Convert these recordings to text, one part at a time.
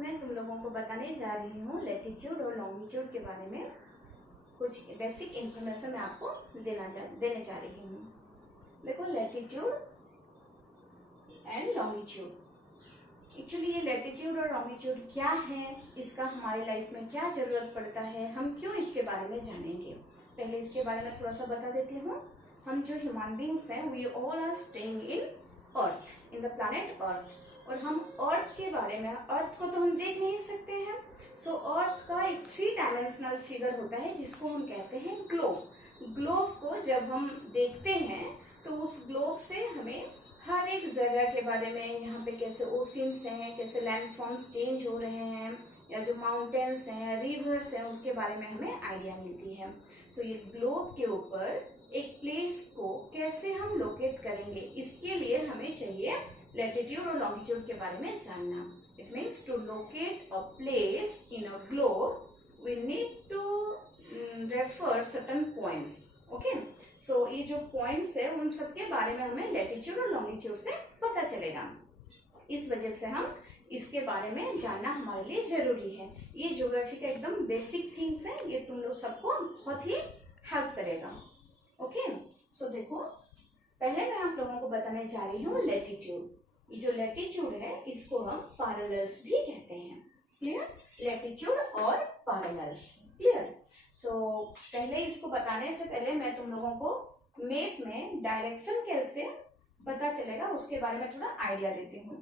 मैं तुम लोगों को बताने जा रही हूँ लैटिट्यूड और लॉन्गिट्यूड के बारे में कुछ बेसिक इन्फॉर्मेशन मैं आपको देने जा रही हूँ। देखो लैटिट्यूड एंड लॉन्गिट्यूड, एक्चुअली ये लैटिट्यूड और लॉन्गिट्यूड क्या है, इसका हमारी लाइफ में क्या जरूरत पड़ता है, हम क्यों इसके बारे में जानेंगे। पहले इसके बारे में थोड़ा सा बता देती हूँ। हम जो ह्यूमन बींग्स हैं, we all are staying in earth, in the planet earth, और हम अर्थ के बारे में, अर्थ को तो हम देख नहीं सकते हैं, सो अर्थ का एक 3 डायमेंशनल फिगर होता है जिसको हम कहते हैं ग्लोब। ग्लोब को जब हम देखते हैं तो उस ग्लोब से हमें हर एक जगह के बारे में, यहाँ पे कैसे ओशियंस हैं, कैसे लैंडफॉर्म्स चेंज हो रहे हैं, या जो माउंटेन्स हैं, रिवर्स हैं, उसके बारे में हमें आइडिया मिलती है। सो ये ग्लोब के ऊपर एक प्लेस को कैसे हम लोकेट करेंगे, इसके लिए हमें चाहिए लैटिट्यूड और लॉन्गिट्यूड के बारे में जानना। It means to locate a place in a globe we need to refer certain points. Okay, so ये जो पॉइंट्स है उन सब के बारे में हमें लैटिट्यूड और लॉन्गिट्यूड से पता चलेगा। इस वजह से हम इसके बारे में जानना हमारे लिए जरूरी है। ये ज्योग्राफी का एकदम बेसिक थिंग्स है, ये तुम लोग सबको बहुत ही हेल्प करेगा। ओके, सो देखो पहले मैं आप लोगों को बताने जा रही हूँ लैटिट्यूड। ये जो लैटिट्यूड है इसको हम पैरेलल्स भी कहते हैं। क्लियर, लैटिट्यूड और पैरेलल्स, क्लियर। सो पहले इसको बताने से पहले मैं तुम लोगों को मैप में डायरेक्शन कैसे पता चलेगा उसके बारे में थोड़ा आइडिया देती हूँ।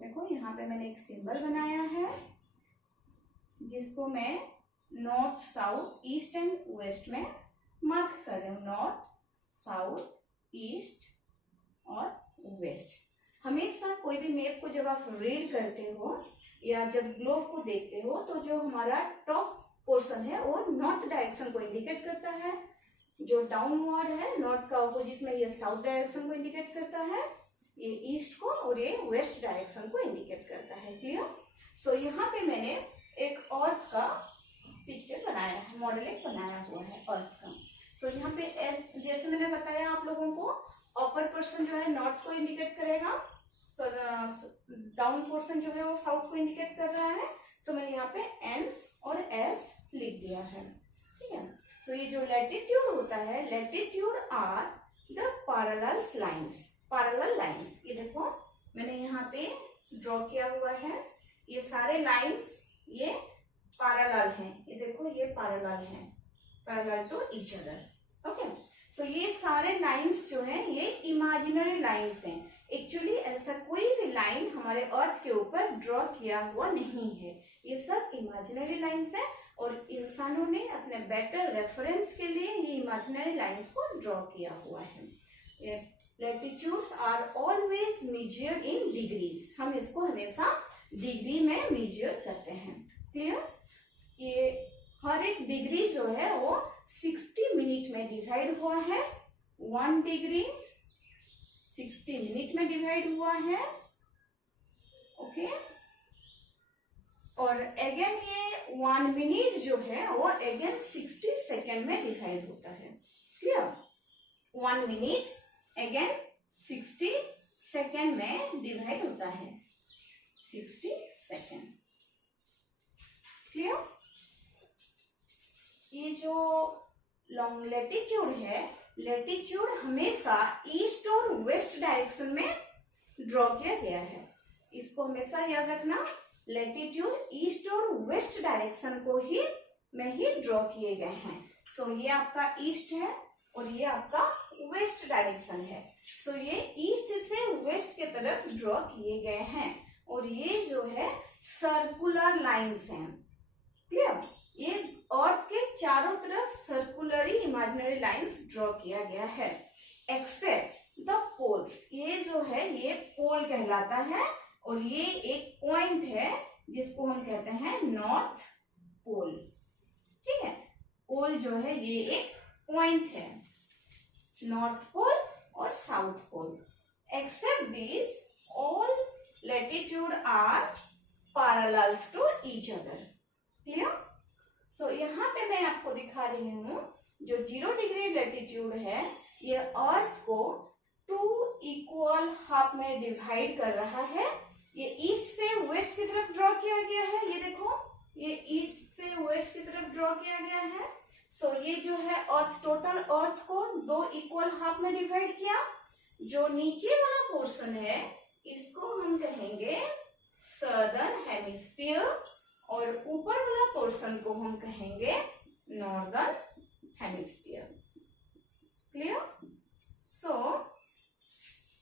देखो यहाँ पे मैंने एक सिंबल बनाया है जिसको मैं north, south, east and west में मार्क कर रही हूँ। नॉर्थ, साउथ, ईस्ट और वेस्ट। हमेशा कोई भी मैप को जब आप रीड करते हो या जब ग्लोब को देखते हो तो जो हमारा टॉप पोर्शन है वो नॉर्थ डायरेक्शन को इंडिकेट करता है, जो डाउनवर्ड है नॉर्थ का ऑपोजिट में ये साउथ डायरेक्शन को इंडिकेट करता है, ये ईस्ट को, और ये वेस्ट डायरेक्शन को इंडिकेट करता है। क्लियर। सो यहाँ पे मैंने एक अर्थ का पिक्चर बनाया है, मॉडल एक बनाया हुआ है अर्थ का। सो यहाँ पे जैसे मैंने बताया आप लोगों को, अपर पोर्शन जो है नॉर्थ को इंडिकेट करेगा, डाउन पोर्शन जो है वो साउथ को इंडिकेट कर रहा है। सो मैंने यहाँ पे एन और एस लिख दिया है। ठीक है। सो ये जो लैटिट्यूड होता है, latitude are the parallel lines, parallel lines. ये देखो मैंने यहाँ पे ड्रॉ किया हुआ है, ये सारे लाइंस ये पैरेलल हैं। ये देखो ये पैरेलल है, parallel to each other. Okay, so ये सारे लाइंस जो हैं ये इमेजिनरी लाइंस हैं। एक्चुअली ऐसा कोई भी लाइन हमारे अर्थ के ऊपर ड्रॉ किया हुआ नहीं है, ये सब इमेजिनरी लाइंस हैं, और इंसानों ने अपने बेटर रेफरेंस के लिए ये इमेजिनरी लाइंस को ड्रॉ किया हुआ है। Latitudes are always measured in degrees, हम इसको हमेशा डिग्री में मेजर करते हैं। क्लियर। ये हर एक डिग्री जो है वो 60 मिनट में डिवाइड हुआ है। 1 डिग्री 60 मिनट में डिवाइड हुआ है। ओके, और अगेन ये 1 मिनट जो है वो अगेन 60 सेकेंड में डिवाइड होता है। क्लियर। 1 मिनट अगेन 60 सेकेंड में डिवाइड होता है, 60 सेकेंड। क्लियर। ये जो लॉन्ग लैटिट्यूड है, लैटिट्यूड हमेशा ईस्ट और वेस्ट डायरेक्शन में ड्रॉ किया गया है। इसको हमेशा याद रखना, लैटिट्यूड ईस्ट और वेस्ट डायरेक्शन को ही में ही ड्रॉ किए गए हैं। सो ये आपका ईस्ट है और ये आपका वेस्ट डायरेक्शन है। सो ये ईस्ट से वेस्ट के तरफ ड्रॉ किए गए हैं, और ये जो है सर्कुलर लाइंस हैं। क्लियर। ये अर्थ के चारों तरफ सर्कुलरी इमेजिनरी लाइंस ड्रॉ किया गया है, एक्सेप्ट द पोल्स। ये जो है ये पोल कहलाता है, और ये एक पॉइंट है जिसको हम कहते हैं नॉर्थ पोल। ठीक है, पोल जो है ये एक पॉइंट है, नॉर्थ पोल और south pole. Except this all latitude are parallels to each other. Clear. So यहाँ पे मैं आपको दिखा रही हूँ जो 0 डिग्री लैटिट्यूड है ये अर्थ को 2 इक्वल हाफ में डिवाइड कर रहा है। ये ईस्ट से वेस्ट की तरफ ड्रॉ किया गया है, ये ईस्ट से वेस्ट की तरफ ड्रॉ किया गया है। सो ये जो है अर्थ, टोटल अर्थ को दो इक्वल हाफ में डिवाइड किया। जो नीचे वाला पोर्शन है इसको हम कहेंगे सदर्न हेमिस्फीयर और ऊपर वाला पोर्शन को हम कहेंगे नॉर्दर्न हेमिस्फीयर। क्लियर? सो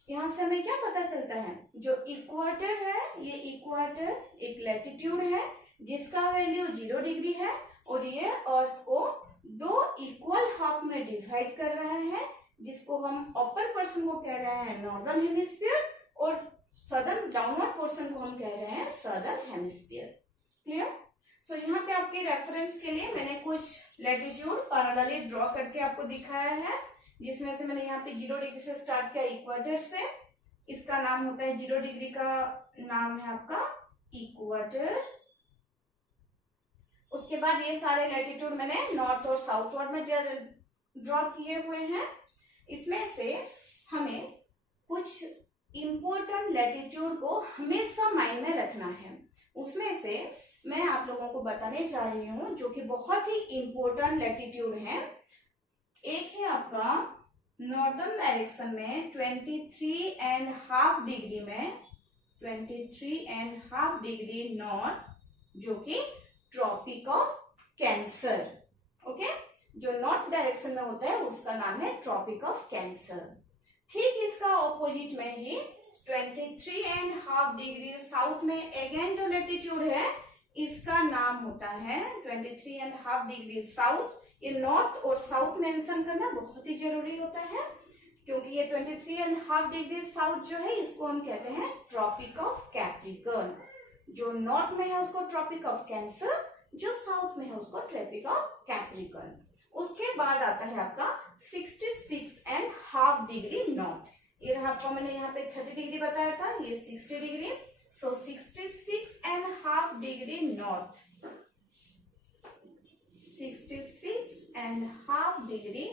यहां से हमें क्या पता चलता है, जो इक्वाटर है, ये इक्वाटर एक लैटिट्यूड है जिसका वैल्यू 0 डिग्री है और ये अर्थ को दो इक्वल हाफ में डिवाइड कर रहा है, जिसको हम अपर पोर्शन को कह रहे हैं नॉर्दर्न हेमिस्फीयर और सदर्न डाउनवर्ड पोर्शन को हम कह रहे हैं सदर्न हेमिस्फीयर। क्लियर? सो यहाँ पे आपके रेफरेंस के लिए मैंने कुछ लैटिट्यूड पैरेलली ड्रॉ करके आपको दिखाया है, जिसमें से मैंने यहाँ पे 0 डिग्री से स्टार्ट किया इक्वाटर से। इसका नाम होता है 0 डिग्री का नाम है आपका इक्वाटर। उसके बाद ये सारे लैटिट्यूड मैंने नॉर्थ और साउथवर्ड में ड्रॉ किए हुए हैं। इसमें से हमें कुछ इंपॉर्टेंट लैटिट्यूड को हमेशा माइंड में रखना है। उसमें से मैं आप लोगों को बताने जा रही हूँ जो कि बहुत ही इंपॉर्टेंट लैटिट्यूड है। एक है आपका नॉर्दर्न डायरेक्शन में 23.5 डिग्री में, 23.5 डिग्री नॉर्थ, जो कि ट्रॉपिक ऑफ कैंसर। ओके, जो नॉर्थ डायरेक्शन में होता है उसका नाम है ट्रॉपिक ऑफ कैंसर। ठीक इसका ऑपोजिट में ही 23.5 डिग्री साउथ में अगेन जो लैटिट्यूड है इसका नाम होता है 23.5 डिग्री साउथ। ये नॉर्थ और साउथ मेंशन करना बहुत ही जरूरी होता है, क्योंकि ये 23.5 डिग्री साउथ जो है इसको हम कहते हैं ट्रॉपिक ऑफ कैप्रिकॉर्न। जो नॉर्थ में है उसको ट्रॉपिक ऑफ कैंसर, जो साउथ में है उसको ट्रॉपिक ऑफ कैप्रिकॉर्न। उसके बाद आता है आपका 66.5 डिग्री नॉर्थ। ये रहा आपको, मैंने यहाँ पे 30 डिग्री बताया था, ये 60 डिग्री। सो 66.5 डिग्री नॉर्थ, 66.5 डिग्री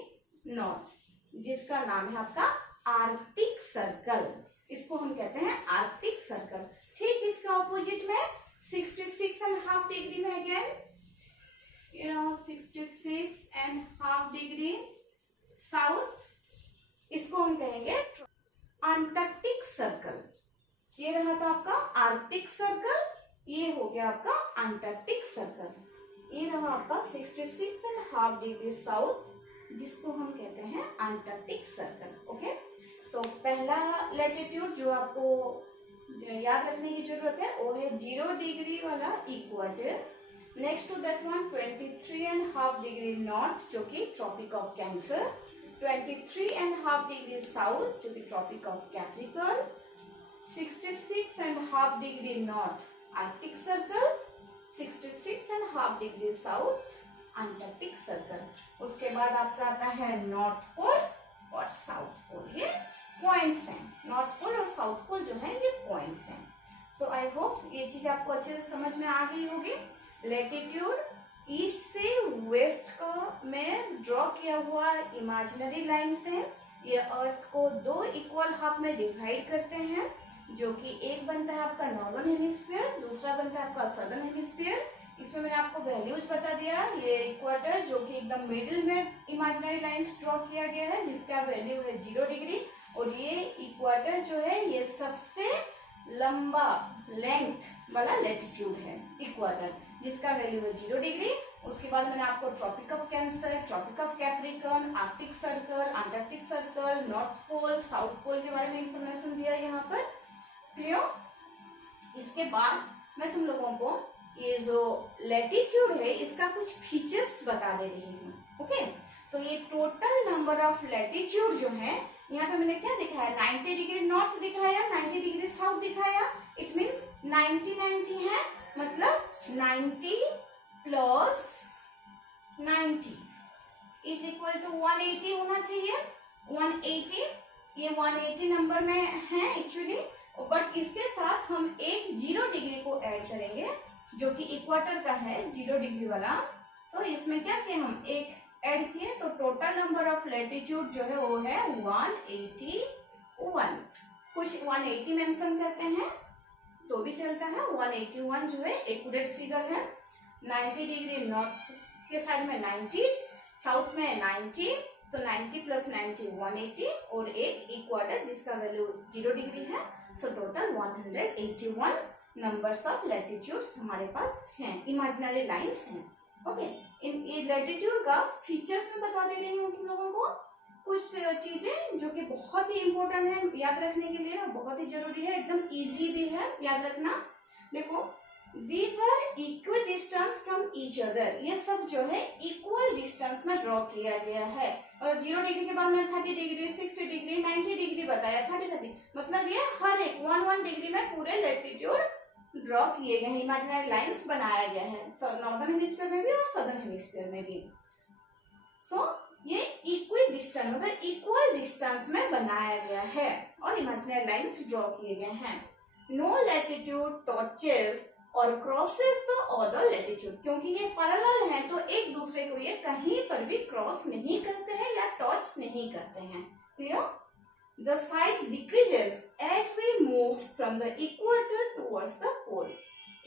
नॉर्थ, जिसका नाम है आपका आर्कटिक सर्कल। इसको हम कहते हैं आर्कटिक सर्कल। ठीक इसका ऑपोजिट में 66.5 डिग्री में अगेन 66.5 डिग्री साउथ, इसको हम कहेंगे अंटार्कटिक सर्कल। ये रहा था आपका आर्कटिक सर्कल, ये हो गया आपका अंटार्कटिक सर्कल। ये रहा आपका 66.5 डिग्री साउथ, जिसको हम कहते हैं अंटार्कटिक सर्कल। ओके, सो पहला लैटिट्यूड जो आपको याद रखने की जरूरत है वो है 0 डिग्री वाला equator. Next to that one 23.5 degree north, जो कि tropic of cancer. 23.5 degree south, जो कि tropic of Capricorn. 66.5 degree north Arctic circle, 66.5 degree south Antarctic circle. उसके बाद आपका आता है नॉर्थ पोल और साउथ पोल। ये पॉइंट्स हैं, नॉर्थ पोल और साउथ पोल जो है ये पॉइंट्स हैं। सो आई होप ये चीज आपको अच्छे से समझ में आ गई होगी। लैटिट्यूड ईस्ट से वेस्ट का में ड्रॉ किया हुआ इमेजिनरी लाइन से ये अर्थ को दो इक्वल हाफ में डिवाइड करते हैं, जो कि एक बनता है आपका नॉर्दर्न हेमिस्फीयर, दूसरा बनता है आपका सदर्न हेमिस्फीयर। इसमें मैंने आपको वैल्यूज बता दिया। ये इक्वाटर जो कि एकदम मिडिल में इमेजिनरी लाइंस ड्रॉ किया गया है, जिसका वैल्यू है 0 डिग्री। और ये इक्वाटर जो है ये सबसे लंबा लेंथ वाला लैटिट्यूड है इक्वाटर, जिसका वैल्यू है 0 डिग्री। उसके बाद मैंने आपको tropic of cancer, tropic of capricorn, arctic circle, antarctic circle, north pole, south pole के बारे में इंफॉर्मेशन दिया यहाँ पर। क्लियर? इसके बाद मैं तुम लोगों को ये जो लैटिट्यूड है इसका कुछ फीचर्स बता दे रही हूँ। ओके, सो ये टोटल नंबर ऑफ लैटिट्यूड जो है यहाँ पे मैंने क्या दिखाया, 90 डिग्री नॉर्थ दिखाया, 90 डिग्री साउथ दिखाया। इट मीन्स 90 है, मतलब 90 प्लस 90 इज इक्वल टू 180 होना चाहिए। 180, ये 180 नंबर में है एक्चुअली, बट इसके साथ हम एक 0 डिग्री को ऐड करेंगे जो कि इक्वाटर का है 0 डिग्री वाला। तो इसमें क्या किया, हम एक ऐड किए, तो टोटल नंबर ऑफ लैटिट्यूड जो है वो है 181। कुछ 180 मेंशन करते हैं तो भी चलता है, 181 जो है एक्यूरेट फिगर है। 90 डिग्री नॉर्थ के साइड में 90, साउथ में 90, सो 90 प्लस 90 180, और एक इक्वाटर जिसका वैल्यू 0 डिग्री है, so total 181 numbers of latitudes हमारे पास हैं, इमेजिनरी लाइंस हैं। ओके, इन लैटिट्यूड का फीचर्स में बता दे रही हूँ तुम लोगों को कुछ चीजें जो कि बहुत ही इंपॉर्टेंट है याद रखने के लिए, बहुत ही जरूरी है, एकदम इजी भी है याद रखना। देखो, these are equal distance from each other, ये सब जो है इक्वल डिस्टेंस में ड्रॉ किया गया है। और 0 डिग्री के बाद में 30 डिग्री, 60 डिग्री, 90 डिग्री बताया, 30 मतलब ये हर एक 1 डिग्री में पूरे लैटिट्यूड ड्रॉ किए गए हैं, इमेजिनरी लाइंस बनाया गया है, नॉर्दर्न हेमिस्फीयर में भी और सदर्न हेमिस्फीयर में भी। सो ये इक्वल डिस्टेंस मतलब इक्वल डिस्टेंस में बनाया गया है और इमेजिनरी लाइंस ड्रॉ किए गए हैं। नो लैटिट्यूड टचेस और क्रॉसेस द अदर लैटिट्यूड, क्योंकि ये पैरेलल हैं तो एक दूसरे को ये कहीं पर भी क्रॉस नहीं करते हैं या टच नहीं करते हैं। Clear? The size decreases as we move from the equator towards the pole.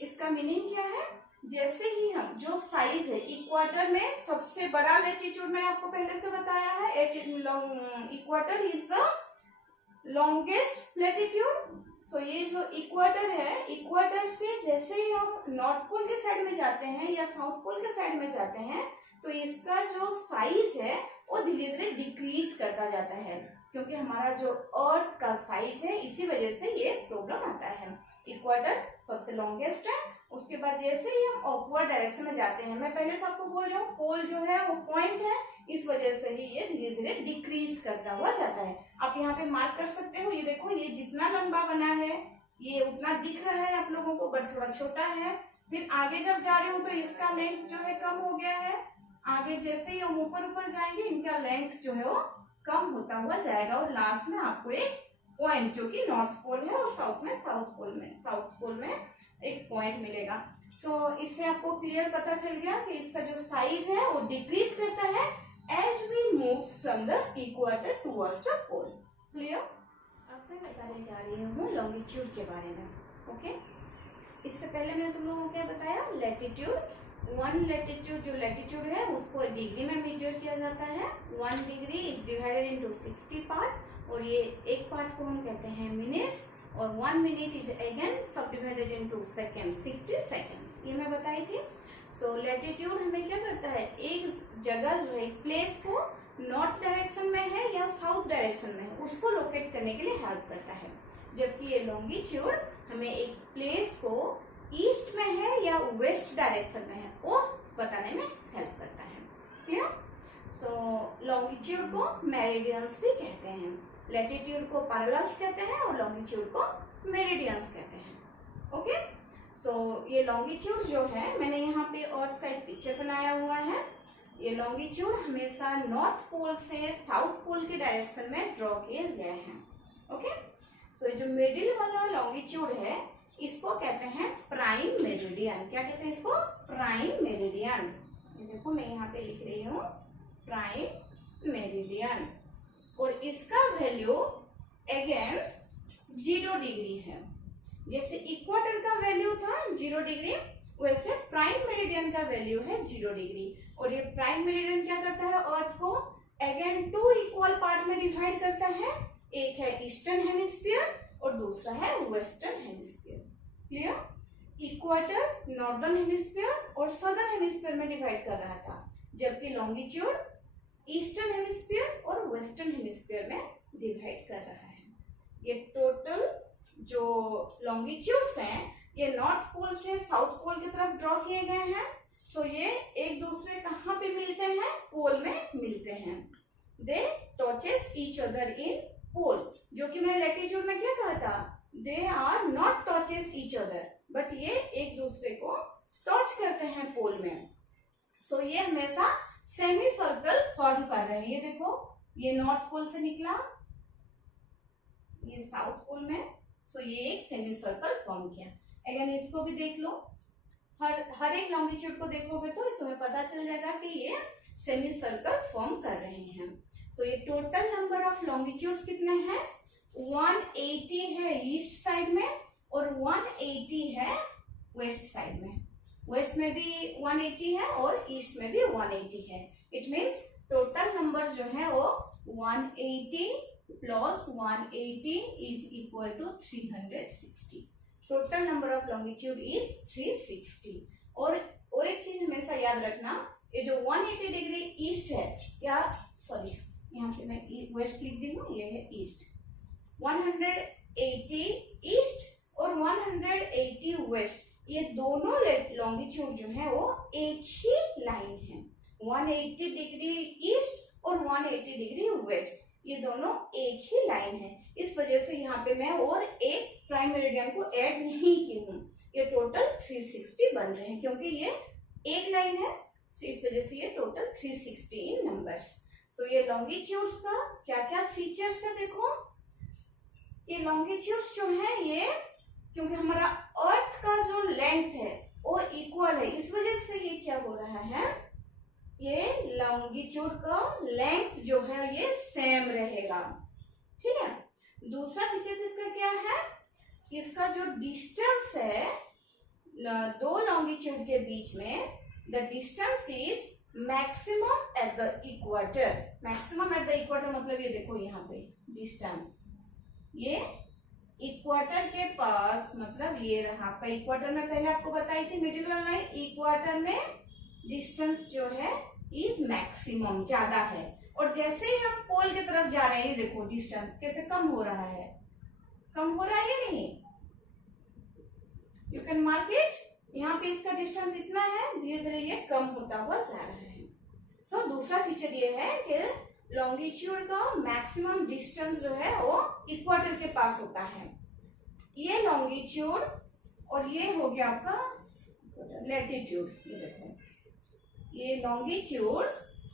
इसका मीनिंग क्या है? जैसे ही हम जो साइज है इक्वेटर में सबसे बड़ा लैटिट्यूड मैंने आपको पहले से बताया है, equator is the longest latitude. So ये जो इक्वेटर है, इक्वेटर से जैसे ही हम नॉर्थ पोल के साइड में जाते हैं या साउथ पोल के साइड में जाते हैं तो इसका जो साइज है वो धीरे धीरे डिक्रीज करता जाता है, क्योंकि हमारा जो अर्थ का साइज है इसी वजह से ये प्रॉब्लम आता है। इक्वेटर सबसे लॉन्गेस्ट है, उसके बाद जैसे ही हम अपवर्ड डायरेक्शन में जाते हैं, मैं पहले से आपको बोल रही हूँ पोल जो है वो पॉइंट है, इस वजह से ही ये धीरे धीरे डिक्रीज करता हुआ जाता है। आप यहाँ पे मार्क कर सकते हो, ये देखो ये जितना लंबा बना है ये उतना दिख रहा है आप लोगों को, बट थोड़ा छोटा है। फिर आगे जब जा रही हूँ तो इसका लेंथ जो है कम हो गया है, आगे जैसे ही हम ऊपर ऊपर जाएंगे इनका लेंथ जो है वो कम होता हुआ जाएगा, और लास्ट में आपको एक पॉइंट जो कि नॉर्थ पोल है और साउथ पोल में एक पॉइंट मिलेगा। सो इससे आपको क्लियर पता चल गया कि इसका जो साइज है वो डिक्रीज करता है as we move from the equator towards the pole. Clear? अब मैं बताने जा रही हूँ लॉन्गिट्यूड के बारे में। ओके, इससे पहले मैंने तुम लोगों को क्या बताया? लैटिट्यूड, वन लैटिट्यूड जो लैटिट्यूड है उसको डिग्री में मेजर किया जाता है। 1 degree is divided into 60 part, और ये एक पार्ट को हम कहते हैं मिनट्स, और 1 मिनट इज अगेन सब डिवाइडेड इनटू सेकेंड, 60 सेकेंड्स, ये मैं बताई थी। सो लैटिट्यूड हमें क्या करता है, एक जगह जो है प्लेस को नॉर्थ डायरेक्शन में है या साउथ डायरेक्शन में है उसको लोकेट करने के लिए हेल्प करता है, जबकि ये लॉन्गिट्यूड हमें एक प्लेस को ईस्ट में है या वेस्ट डायरेक्शन में है वो बताने में हेल्प करता है। क्लियर? सो लॉन्गिट्यूड को मेरिडियंस भी कहते हैं, लैटिट्यूड को पैरेलल्स कहते हैं और लॉन्गिट्यूड को मेरिडियंस कहते हैं। ओके, सो ये लॉन्गिट्यूड जो है मैंने यहाँ पे अर्थ का एक पिक्चर बनाया हुआ है। ये लॉन्गिट्यूड हमेशा नॉर्थ पोल से साउथ पोल के डायरेक्शन में ड्रॉ किए गए हैं। ओके, सो जो मिडिल वाला लॉन्गिट्यूड है इसको कहते हैं प्राइम मेरिडियन। क्या कहते हैं इसको? Prime meridian. देखो मैं यहाँ पे लिख रही हूँ प्राइम मेरिडियन, और इसका वैल्यू अगेन 0 डिग्री है। जैसे इक्वेटर का वैल्यू था 0 डिग्री, वैसे प्राइम मेरिडियन का वैल्यू है 0 डिग्री। और ये प्राइम मेरिडियन क्या करता है? अर्थ को अगेन 2 इक्वल पार्ट में डिवाइड करता है, एक है ईस्टर्न हेमिस्फीयर और दूसरा है western hemisphere. Clear? Equator northern hemisphere और सदर्न हेमिस्फीयर में डिवाइड कर रहा था, जबकि लॉन्गिट्यूड ईस्टर्न हेमिस्फीयर और वेस्टर्न हेमिस्फीयर में डिवाइड कर रहा है। ये टोटल जो लॉन्गिट्यूड्स हैं ये नॉर्थ पोल से साउथ पोल की तरफ ड्रॉ किए गए हैं। सो ये एक दूसरे कहाँ पे मिलते हैं? पोल में मिलते हैं। They touches each other in pole, जो कि मैंने लैटिट्यूड में क्या कहा था? They are not touches each other, but ये एक दूसरे को टच करते हैं पोल में। सो ये हमेशा सेमी सर्कल फॉर्म कर रहे हैं। ये देखो, ये नॉर्थ पोल से निकला, ये साउथ पोल में, सो ये एक सेमी सर्कल फॉर्म किया। अगर इसको भी देख लो, हर एक लॉन्गिट्यूड को देखोगे तो तुम्हें पता चल जाएगा कि ये सेमी सर्कल फॉर्म कर रहे हैं। सो ये टोटल नंबर ऑफ लॉन्गिट्यूड्स कितने हैं? 180 है ईस्ट साइड में और 180 है वेस्ट साइड में। वेस्ट में भी 180 है और ईस्ट में भी 180 है। इट मीन्स टोटल नंबर जो है वो 180 plus 180 is equal to 360। Total number of longitude is 360। और एक चीज हमेशा याद रखना, ये जो 180 डिग्री ईस्ट है, या सॉरी यहाँ पे मैं वेस्ट लिख दी हूँ, ये है ईस्ट। 180 ईस्ट और 180 वेस्ट, ये दोनों लॉन्गिट्यूड जो है वो एक ही लाइन है। 180 डिग्री ईस्ट और 180 डिग्री वेस्ट, ये दोनों एक ही लाइन है। इस वजह से यहाँ पे मैं और एक प्राइम मेरिडियन को ऐड नहीं की हूँ। ये टोटल 360 बन रहे हैं क्योंकि ये एक लाइन है, तो इस वजह से ये टोटल 360 इन नंबर्स। सो ये लॉन्गिट्यूड्स का क्या क्या फीचर्स है देखो। ये लॉन्गिट्यूड्स जो है ये, क्योंकि हमारा अर्थ का जो लेंथ है वो इक्वल है, इस वजह से ये क्या हो रहा है, ये लॉन्गिट्यूड का लेंथ जो है ये सेम रहेगा। ठीक है। दूसरा फीचर इसका क्या है, इसका जो डिस्टेंस है दो लॉन्गिट्यूड के बीच में, the distance is maximum at the equator. Maximum at the equator मतलब ये देखो यहाँ पे डिस्टेंस, ये इक्वेटर के पास मतलब ये रहा आपका इक्वेटर में, पहले आपको बताई थी मिडिल वाला लाइन, इक्वेटर में डिस्टेंस जो है इज मैक्सिमम, ज्यादा है। और जैसे ही हम पोल की तरफ जा रहे हैं, ये देखो डिस्टेंस कैसे कम हो रहा है, कम हो रहा है या नहीं, यू कैन मार्क इट। यहाँ पे इसका डिस्टेंस इतना है, धीरे धीरे ये कम होता हुआ जा रहा है। सो दूसरा फीचर ये है कि लॉन्गिट्यूड का मैक्सिमम डिस्टेंस जो है वो इक्वेटर के पास होता है। ये लॉन्गिट्यूड और ये हो गया आपका लैटिट्यूड। ये देखो ये लॉन्गिट्यूड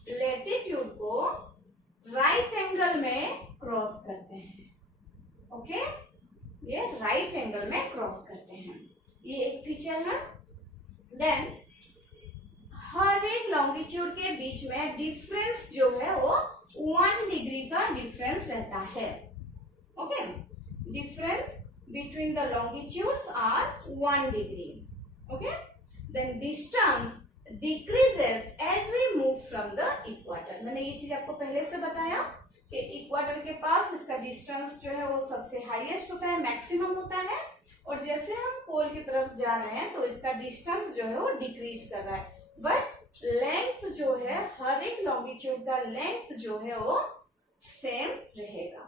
लैटिट्यूड को राइट एंगल में क्रॉस करते हैं। ओके, ये राइट एंगल में क्रॉस करते हैं, ये एक फीचर है। देन हर एक लॉन्गिट्यूड के बीच में डिफरेंस जो है वो 1 डिग्री का डिफरेंस रहता है। Okay, difference between the longitudes are 1 degree. Okay, then distance decreases as we move from the equator। मैंने ये चीज आपको पहले से बताया कि इक्वेटर के पास इसका डिस्टेंस जो है वो सबसे हाईएस्ट होता है, मैक्सिमम होता है, और जैसे हम पोल की तरफ जा रहे हैं तो इसका डिस्टेंस जो है वो डिक्रीज कर रहा है। बट लेंथ जो है, हर एक लॉन्गिट्यूड का लेंथ जो है वो सेम रहेगा।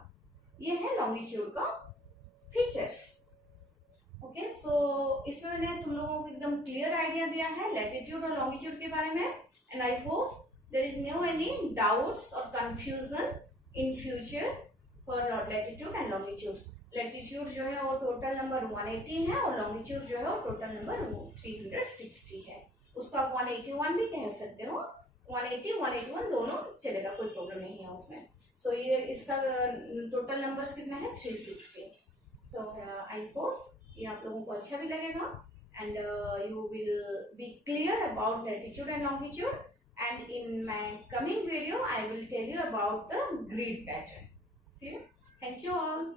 ये है लॉन्गिट्यूड का फीचर्स। ओके, सो इसमें मैंने तुम लोगों को एकदम क्लियर आइडिया दिया है लैटिट्यूड और लॉन्गिट्यूड के बारे में, and I hope there is no any doubts और confusion in future for latitude and longitude. Latitude जो है वो टोटल नंबर 180 है और लॉन्गिट्यूड जो है वो टोटल नंबर 360 है। उसको आप 181 भी कह सकते हो, 180 181 दोनों चलेगा, कोई प्रॉब्लम नहीं है उसमें। सो ये इसका टोटल नंबर्स कितना है 360। सो आई होप ये आप लोगों को अच्छा भी लगेगा, and you will be clear about latitude and longitude, and in my coming video I will tell you about the grid pattern. Thank you all.